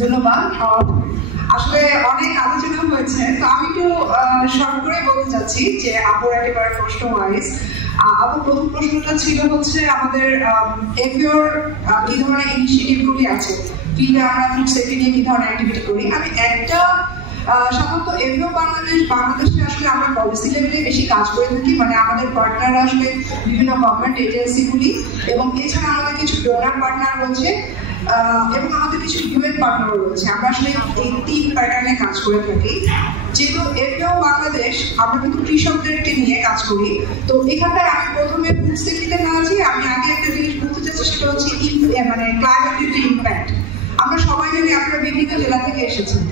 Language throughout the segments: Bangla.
ধন্যবাদ। আসলে অনেক আলোচনা হয়েছে, তো আমি একটু শর্ট করে বলতে চাচ্ছি যে আপুর একেবারে প্রশ্ন ওয়াইজ। আপুর প্রথম প্রশ্নটা ছিল হচ্ছে আমাদের এফইউর কি ধরনের ইনিশিয়েটিভগুলি আছে, ফিল্ডে আমরা ফুড সেফটি নিয়ে কি ধরনের অ্যাক্টিভিটি করি। আমি একটা সাধারণত এফইউ বাংলাদেশে আসলে আমরা পলিসি লেভেলে বেশি কাজ করে থাকি, মানে আমাদের পার্টনাররা আসলে বিভিন্ন গভর্নমেন্ট এজেন্সিগুলি এবং এছাড়া আমাদের কিছু ডোনার পার্টনার রয়েছে এবং আমাদের কিছু ইউএন পার্টনারও রয়েছে। আমরা আসলে এই 3 প্যাটার্নে কাজ করে থাকি। যেহেতু এফইউ বাংলাদেশ, আমরা কিন্তু কৃষকদেরকে নিয়ে কাজ করি। তো এখানটায় আমি প্রথমে ফুড সেফটিতে না আছি, আমি আগে একটা জিনিস বলতে চাচ্ছি, সেটা হচ্ছে মানে ক্লাইমেট ইম্প্যাক্ট। আমরা সবাই জানি আপনারা বিভিন্ন জেলা থেকে এসেছেন,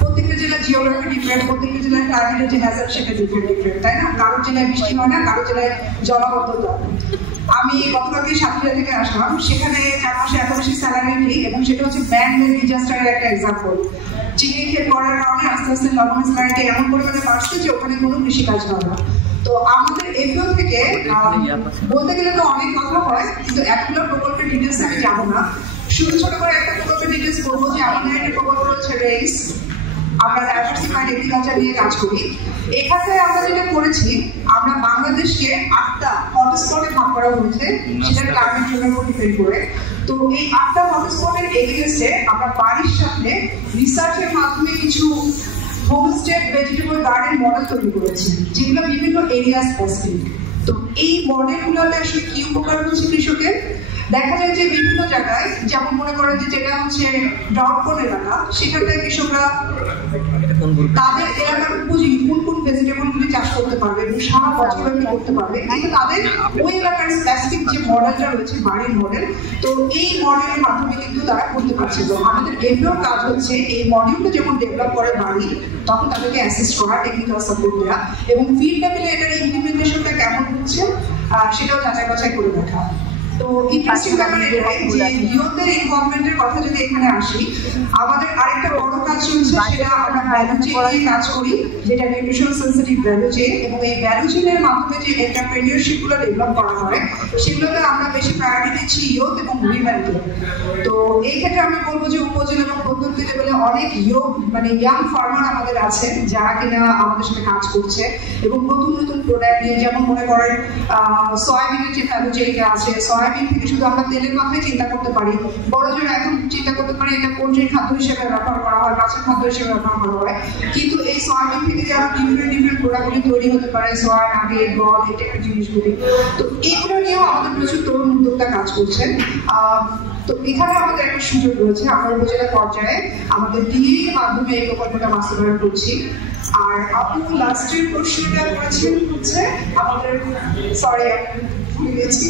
প্রত্যেকটা জেলা জিওগ্রাফি ডিফারেন্ট, প্রত্যেকটা জেলার ক্লাইমেটের যে হ্যাজার্ড সেটা ডিফারেন্ট, তাই না? কারোর জেলায় বৃষ্টি হয় না, কারোর জেলায় জলাবদ্ধতা। আমি গতকালকে সাতক্ষীরা থেকে আসলাম, সেখানে 4 মাসে এত বেশি স্যালারি নেই এবং সেটা হচ্ছে ম্যান-মেড ডিজাস্টারের একটা এক্সাম্পল। চিংড়ি ক্ষেত করার কারণে আস্তে আস্তে লবণের স্যালারিটা এমন পরিমাণে বাড়ছে যে ওখানে কোনো কৃষিকাজ হয় না। তো আমাদের এফইউ থেকে বলতে গেলে তো অনেক কথা হয়, কিন্তু এতগুলো প্রকল্পের ডিটেলস আমি যাবো না। শুধু ছোট করে একটা প্রকল্পের ডিটেলস বলবো যে আমাদের একটা প্রকল্প রয়েছে রেইস, আমরা ডাইভার্সিফাইড এগ্রিকালচার নিয়ে কাজ করি। এখানে আমরা যেটা করেছি, আমরা বাংলাদেশকে 8টা হটস্পটে ভাগ করা হয়েছে, সেটা ক্লাইমেট জোনের উপর ডিপেন্ড করে। তো এই 8টা হটস্পটের এগেইনস্টে আমরা বাড়ির সাথে রিসার্চের মাধ্যমে কিছু হোমস্টে ভেজিটেবল গার্ডেন মডেল তৈরি করেছি, যেগুলো বিভিন্ন এরিয়া স্পেসিফিক। তো এই মডেলগুলোতে আসলে কি উপকার হচ্ছে কৃষকের, দেখা যায় যে বিভিন্ন জায়গায়, যেমন মনে করেন যে যেটা হচ্ছে ড্রাউট প্রোন এলাকা, সেখানটায় কৃষকরা তাদের এলাকার উপযোগী কোন কোন ভেজিটেবলগুলি চাষ করতে পারবে এবং সারা বছর করতে পারবে, কিন্তু তাদের ওই এলাকার স্পেসিফিক যে মডেলটা রয়েছে বাড়ির মডেল, তো এই মডেলের মাধ্যমে কিন্তু তারা করতে পারছে। তো আমাদের এফইউর কাজ হচ্ছে এই মডিউলটা যখন ডেভেলপ করে বাড়ি, তখন তাদেরকে অ্যাসিস্ট করা, টেকনিক্যাল সাপোর্ট দেওয়া এবং ফিল্ড লেভেলে এটার ইমপ্লিমেন্টেশনটা কেমন হচ্ছে সেটাও যাচাই বাছাই করে দেখা। তো ইন্টারেস্টিং ব্যাপার এটাই যে ইয়ুথদের ইনভলভমেন্টের কথা যদি এখানে আসি, আমাদের আরেকটা বড় কাজ চলছে, সেটা আমরা ভ্যালু চেইন নিয়ে কাজ করি, যেটা নিউট্রিশন সেনসিটিভ ভ্যালু চেইন, এবং এই ভ্যালু চেইনের মাধ্যমে যে এন্টারপ্রেনিয়রশিপ গুলো ডেভেলপ করা হয়, সেগুলোতে আমরা বেশি প্রায়োরিটি দিচ্ছি ইয়ুথ এবং উইমেনকে। তো এই ক্ষেত্রে আমি বলবো যে উপজেলা এবং প্রত্যন্ত লেভেলে অনেক মানে ইয়াং ফার্মার আমাদের আছে, যারা কিনা আমাদের সাথে কাজ করছে এবং নতুন নতুন প্রোডাক্ট নিয়ে, যেমন মনে করেন সয়াবিনের যে ভ্যালু চেইনটা আছে, সয়াবিন থেকে শুধু আমরা তেলের কথাই চিন্তা করতে পারি, বড় জোর এখন চিন্তা করতে পারি এটা পোলট্রির খাদ্য হিসেবে ব্যবহার করা হয়, মাছের খাদ্য হিসেবে ব্যবহার করা হয়, কিন্তু এই সয়াবিন থেকে যে আরো ডিফারেন্ট প্রোডাক্টগুলি তৈরি হতে পারে, সয়া নাগেট, বল, এই টাইপের জিনিসগুলি। তো এগুলো নিয়েও আমাদের প্রচুর তরুণ উদ্যোক্তা কাজ করছেন। তো এখানে আমাদের একটা সুযোগ রয়েছে, আমরা উপজেলা পর্যায়ে আমাদের ডিএ মাধ্যমে এই প্রকল্পটা বাস্তবায়ন করছি। আর আপনি লাস্টের প্রশ্নটা করেছেন হচ্ছে আমাদের, সরি ভুলে গেছি,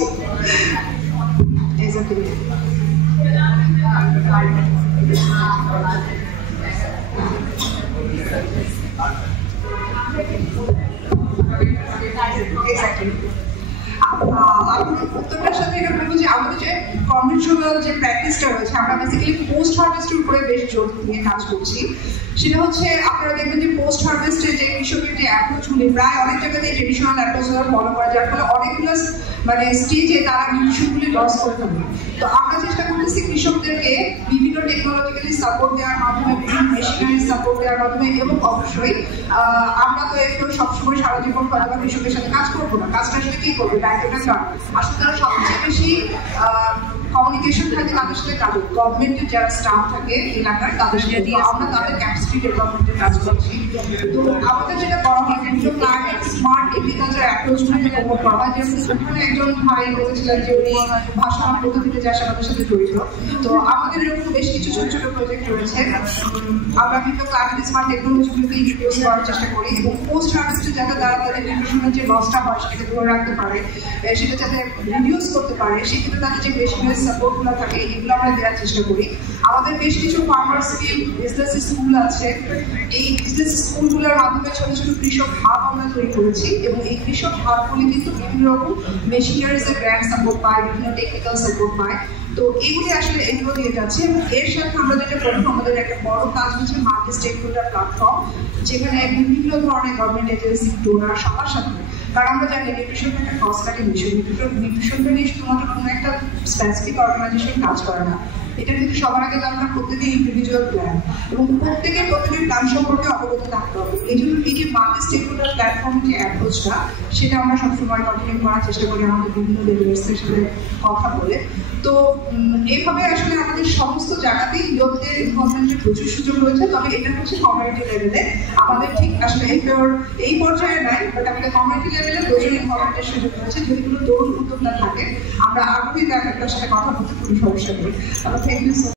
উত্তরটার সাথে এটা বলবো যে আমাদের যে কনভেনশনাল যে প্র্যাকটিসটা রয়েছে, আমরা বেসিক্যালি পোস্ট হারভেস্টের উপরে বেশ জোর দিয়ে কাজ করছি। সেটা হচ্ছে আপনারা দেখবেন যে পোস্ট হারভেস্টের যে কৃষকের যে অ্যাপ্রোচগুলি প্রায় অনেক জায়গাতেই ট্রেডিশনাল অ্যাপ্রোচগুলো ফলো করা, যার ফলে অনেকগুলো মানে স্টেজে তারা নিউট্রিশনগুলি লস করে ফেলে। তো আমরা চেষ্টা করতেছি কৃষকদেরকে বিভিন্ন টেকনোলজিক্যালি সাপোর্ট দেওয়ার মাধ্যমে, বিভিন্ন মেশিনারি সাপোর্ট দেওয়ার মাধ্যমে, এবং অবশ্যই আমরা তো একটু সবসময় সারা জীবন হয়তো কৃষকের সাথে কাজ করবো না, কাজটা আসলে কি করবে, দায়িত্বটা কার, আসলে তারা সবচেয়ে বেশি কমিউনিকেশন থাকে তাদের সাথে, তাদের গভর্নমেন্টের যারা স্টাফ থাকে এলাকার তাদের সাথে, দিয়ে আমরা তাদের ক্যাপাসিটি ডেভেলপমেন্টের কাজ করছি। তো আমাদের যেটা করা হয়, বিভিন্ন ক্লাইমেট স্মার্ট এগ্রিকালচার অ্যাপ্রোচগুলি প্রমোট করা হয়। যেমন ওখানে একজন ভাই বলেছিলেন যে উনি ভাষা পদ্ধতিতে চাষাবাদের সাথে জড়িত। তো আমাদের এরকম বেশ কিছু ছোট ছোট প্রজেক্ট রয়েছে, আমরা বিভিন্ন ক্লাইমেট স্মার্ট টেকনোলজিগুলোকে ইন্ট্রোডিউস করার চেষ্টা করি এবং পোস্ট হারভেস্টে যাতে তারা তাদের নিউট্রিশনের যে লসটা হয় সেটাকে ধরে রাখতে পারে, সেটা যাতে রিডিউস করতে পারে, সেক্ষেত্রে তাদের যে মেশিনারি সাপোর্টগুলো থাকে এগুলো আমরা দেওয়ার চেষ্টা করি। আমাদের বেশ কিছু ফার্মার স্কিল বিজনেস স্কুল আছে, এই বিজনেস স্কুলগুলোর মাধ্যমে ছোট ছোট কৃষক হাব আমরা তৈরি করেছি এবং এই কৃষক হাবগুলি কিন্তু বিভিন্ন রকম মেশিনারিজের গ্র্যান্ড সাপোর্ট পায়, বিভিন্ন টেকনিক্যাল সাপোর্ট পায়। তো এগুলি আসলে এগুলো দিয়ে যাচ্ছে এবং এর সাথে আমরা যেটা করবো, আমাদের একটা বড় কাজ হচ্ছে মাল্টি স্টেক হোল্ডার প্ল্যাটফর্ম, যেখানে বিভিন্ন ধরনের গভর্নমেন্ট এজেন্সি, ডোনার সবার সাথে, কারণ আমরা জানি নিউট্রিশন একটা কস্ট কাটিং ইস্যু, নিউট্রিশনটা নিয়ে শুধুমাত্র কোনো একটা স্পেসিফিক অর্গানাইজেশন কাজ করে না, এটা কিন্তু সবার আগে দরকার প্রত্যেকের ইন্ডিভিজুয়াল প্ল্যান এবং প্রত্যেকের প্ল্যান সম্পর্কে অবগত থাকতে হবে। এই জন্য এই যে মাল্টি স্টেকহোল্ডার প্ল্যাটফর্ম যে অ্যাপ্রোচটা সেটা আমরা সবসময় কন্টিনিউ করার চেষ্টা করি আমাদের বিভিন্ন লেভেলের সাথে কথা বলে। তো এইভাবে আসলে আমাদের সমস্ত জায়গাতেই ইউথদের ইনভলভমেন্টের প্রচুর সুযোগ রয়েছে, তবে এটা হচ্ছে কমিউনিটি লেভেলে আমাদের ঠিক আসলে এই পর্যায়ে নাই, বাট আমাদের কমিউনিটি লেভেলে প্রচুর ইনভলভমেন্টের সুযোগ রয়েছে। যেগুলো তরুণ উদ্যোক্তা থাকে আমরা আগ্রহী তার সাথে কথা বলতে খুবই সমস্যা করি। Thank you.